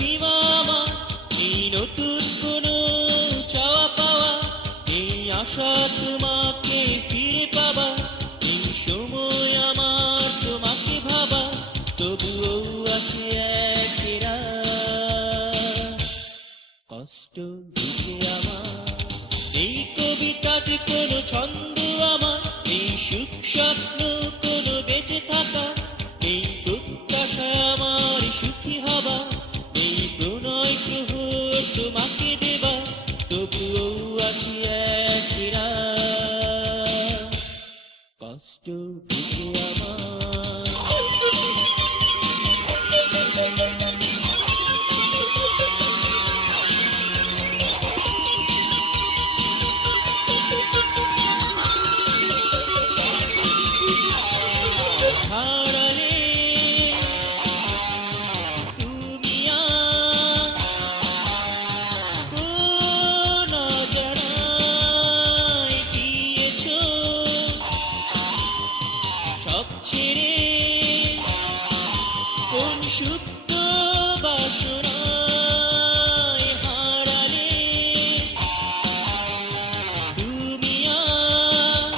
সীমা আমার, এই নতুন কোনো চাওয়া পাওয়া, এই আশা তোমাকে ফিরে পাবা, এই সময় আমার তোমাকে ভাবা, তবুও আসে একেরা কষ্ট বুকে আমার। এই কবিতাতে কোনো ছন্দ আমার, এই সুখ স্বপ্ন কোনো বেঁচে থাকা, এই প্রত্যাশা আমার সুখী হবা, এই প্রণয় প্রহর তোমাকে দেবা, তবুও আছি একেরা কষ্ট বুকে আমার। হারালে তুমি আর কোন অজানায় দিয়েছ সব ছেড়ে, কোন সুপ্ত বাসনায় হারালে তুমি আর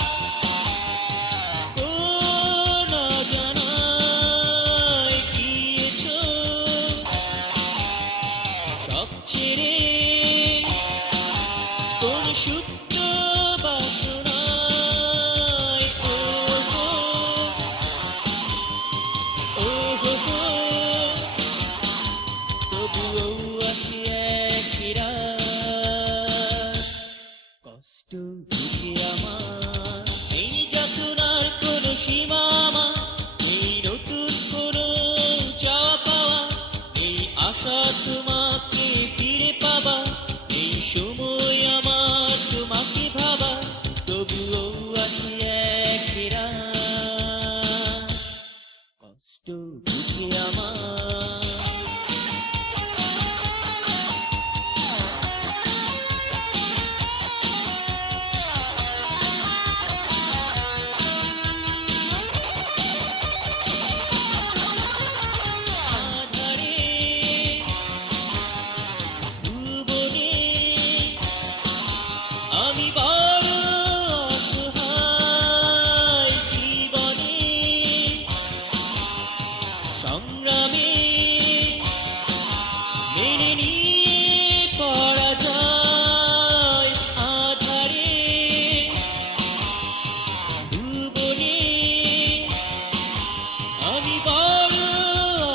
কোন অজানায় গিয়েছ সব ছেড়ে, কোন সুপ্ত বাসনায়। ও হো হো, তবুও আসি একেরা কষ্ট বুকে আমার। এই যাতনার কোনো সীমা আমার, এই নতুন কোনো চাওয়া পাওয়া, এই আশা তোমাকে ফিরে পাবা, এই সময় আমার তোমাকে ভাবা, তবুও আছি একেরা কষ্ট বুকে আমার। আধারে ভুবনে আমি বড় অসহায়, জীবনে সংগ্রামে মেনে নিয়ে পরাজয়। আধারে ভুবনে আমি বড়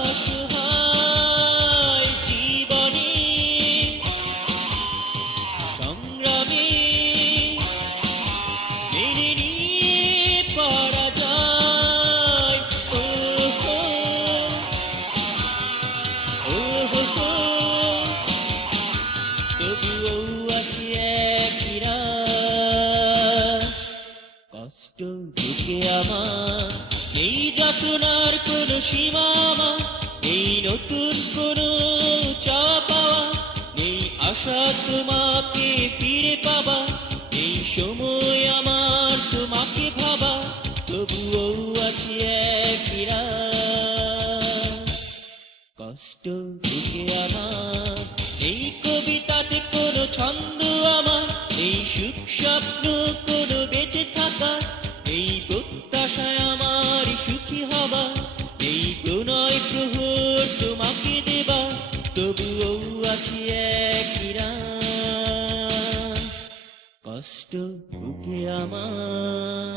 অসহায়, জীবনে সংগ্রামে মেনে নিয়ে পরাজয়। ও হো, ও হো হো, তবুও আছি একেরা কষ্ট বুকে আমার। এই যাতনার কোনো সীমা আমার, এই নতুন কোনো চাওয়া পাওয়া, এই আশা তোমাকে ফিরে পাবা, এই সময় আমার তোমাকে ভাবা, তবুও আছি একেরা কষ্ট বুকে আমার। এই কবিতাতে কোনো ছন্দ আমার, এই সুখ স্বপ্ন কোনো বেঁচে থাকা, এই প্রত্যাশায় আমার সুখী হবা, এই প্রণয় প্রহর তোমাকে দেবা, তবুও আছি একেরা কষ্ট বুকে আমার।